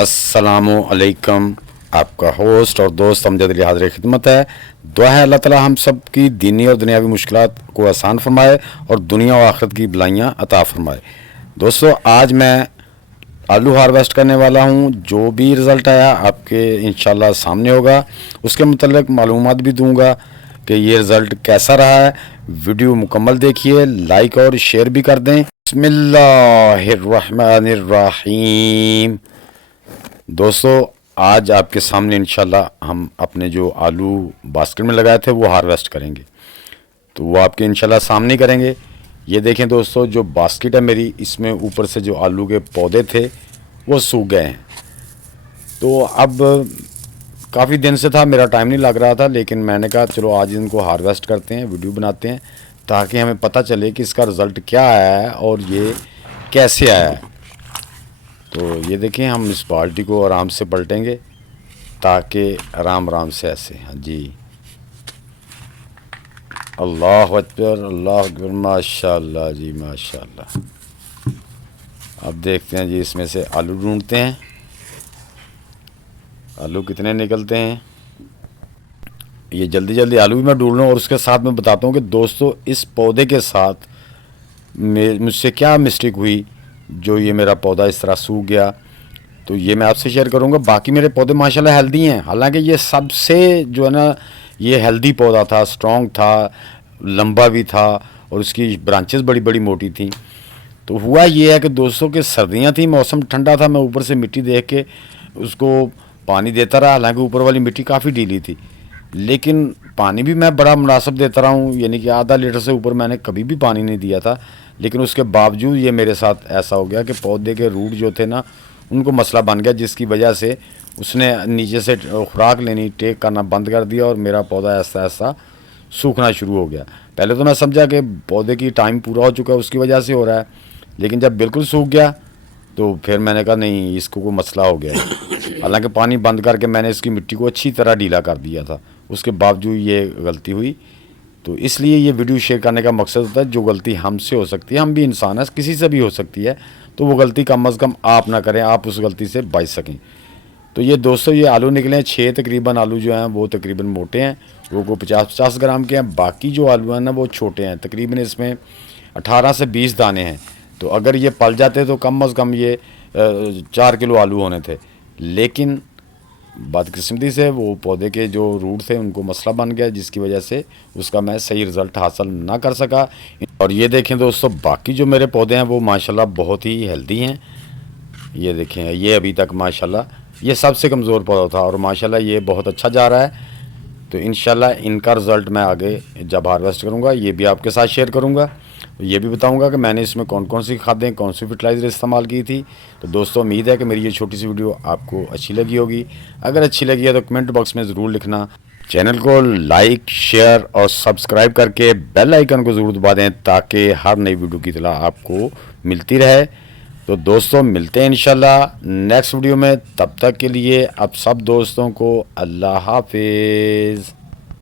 السلام علیکم. آپ کا ہوسٹ اور دوست امجد علی حاضر خدمت ہے. دعا ہے اللہ تعالی ہم سب کی دینی اور دنیاوی مشکلات کو آسان فرمائے اور دنیا و آخرت کی بلائیاں عطا فرمائے. دوستو آج میں آلو ہارویسٹ کرنے والا ہوں. جو بھی رزلٹ آیا آپ کے انشاءاللہ سامنے ہوگا. اس کے متعلق معلومات بھی دوں گا کہ یہ رزلٹ کیسا رہا ہے. ویڈیو مکمل دیکھیے, لائک اور شیئر بھی کر دیں. بسم اللہ الرحمن الرحیم. دوستو آج آپ کے سامنے انشاءاللہ ہم اپنے جو آلو باسکٹ میں لگائے تھے وہ ہارویسٹ کریں گے, تو وہ آپ کے انشاءاللہ سامنے کریں گے. یہ دیکھیں دوستو, جو باسکٹ ہے میری, اس میں اوپر سے جو آلو کے پودے تھے وہ سوکھ گئے ہیں. تو اب کافی دن سے تھا, میرا ٹائم نہیں لگ رہا تھا, لیکن میں نے کہا چلو آج ان کو ہارویسٹ کرتے ہیں, ویڈیو بناتے ہیں تاکہ ہمیں پتہ چلے کہ اس کا رزلٹ کیا آیا ہے اور یہ کیسے آیا ہے. تو یہ دیکھیں, ہم اس بالٹی کو آرام سے پلٹیں گے تاکہ آرام سے ایسے. ہاں جی, اللہ اکبر اللہ اکبر, ماشاء اللہ جی ماشاء اللہ. اب دیکھتے ہیں جی, اس میں سے آلو ڈھونڈتے ہیں, آلو کتنے نکلتے ہیں. یہ جلدی آلو بھی میں ڈھونڈ لوں, اور اس کے ساتھ میں بتاتا ہوں کہ دوستو اس پودے کے ساتھ مجھ سے کیا مسٹیک ہوئی جو یہ میرا پودا اس طرح سوکھ گیا. تو یہ میں آپ سے شیئر کروں گا. باقی میرے پودے ماشاءاللہ ہیلدی ہیں, حالانکہ یہ سب سے جو ہے نا یہ ہیلدی پودا تھا, سٹرونگ تھا, لمبا بھی تھا, اور اس کی برانچز بڑی موٹی تھیں. تو ہوا یہ ہے کہ دوستوں کہ سردیاں تھیں, موسم ٹھنڈا تھا, میں اوپر سے مٹی دیکھ کے اس کو پانی دیتا رہا. حالانکہ اوپر والی مٹی کافی ڈھیلی تھی, لیکن پانی بھی میں بڑا مناسب دیتا رہا ہوں, یعنی کہ آدھا لیٹر سے اوپر میں نے کبھی بھی پانی نہیں دیا تھا. لیکن اس کے باوجود یہ میرے ساتھ ایسا ہو گیا کہ پودے کے روٹ جو تھے نا ان کو مسئلہ بن گیا, جس کی وجہ سے اس نے نیچے سے خوراک لینی ٹیک کرنا بند کر دیا, اور میرا پودا ایسا سوکھنا شروع ہو گیا. پہلے تو میں سمجھا کہ پودے کی ٹائم پورا ہو چکا ہے, اس کی وجہ سے ہو رہا ہے, لیکن جب بالکل سوکھ گیا تو پھر میں نے کہا نہیں, اس کو کوئی مسئلہ ہو گیا ہے. حالانکہ پانی بند کر کے میں نے اس کی مٹی کو اچھی طرح ڈھیلا کر دیا تھا, اس کے باوجود یہ غلطی ہوئی. تو اس لیے یہ ویڈیو شیئر کرنے کا مقصد ہوتا ہے, جو غلطی ہم سے ہو سکتی ہے, ہم بھی انسان ہیں, کسی سے بھی ہو سکتی ہے, تو وہ غلطی کم از کم آپ نہ کریں, آپ اس غلطی سے بچ سکیں. تو یہ دوستو یہ آلو نکلے ہیں 6 تقریباً آلو جو ہیں وہ تقریباً موٹے ہیں, وہ 50 گرام کے ہیں. باقی جو آلو ہیں نا وہ چھوٹے ہیں, تقریباً اس میں 18 سے 20 دانے ہیں. تو اگر یہ پل جاتے تو کم از کم یہ 4 کلو آلو ہونے تھے, لیکن بدقسمتی سے وہ پودے کے جو روٹ تھے ان کو مسئلہ بن گیا, جس کی وجہ سے اس کا میں صحیح رزلٹ حاصل نہ کر سکا. اور یہ دیکھیں دوستو, باقی جو میرے پودے ہیں وہ ماشاءاللہ بہت ہی ہیلدی ہیں. یہ دیکھیں, یہ ابھی تک ماشاءاللہ یہ سب سے کمزور پودا تھا, اور ماشاءاللہ یہ بہت اچھا جا رہا ہے. تو انشاءاللہ ان کا رزلٹ میں آگے جب ہارویسٹ کروں گا یہ بھی آپ کے ساتھ شیئر کروں گا. یہ بھی بتاؤں گا کہ میں نے اس میں کون سی کھادیں, کون سی فرٹیلائزر استعمال کی تھی. تو دوستو امید ہے کہ میری یہ چھوٹی سی ویڈیو آپ کو اچھی لگی ہوگی. اگر اچھی لگی ہے تو کمنٹ باکس میں ضرور لکھنا. چینل کو لائک شیئر اور سبسکرائب کر کے بیل آئیکن کو ضرور دبا دیں تاکہ ہر نئی ویڈیو کی اطلاع آپ کو ملتی رہے. تو دوستو ملتے ہیں انشاءاللہ نیکسٹ ویڈیو میں, تب تک کے لیے اب سب دوستوں کو اللہ حافظ.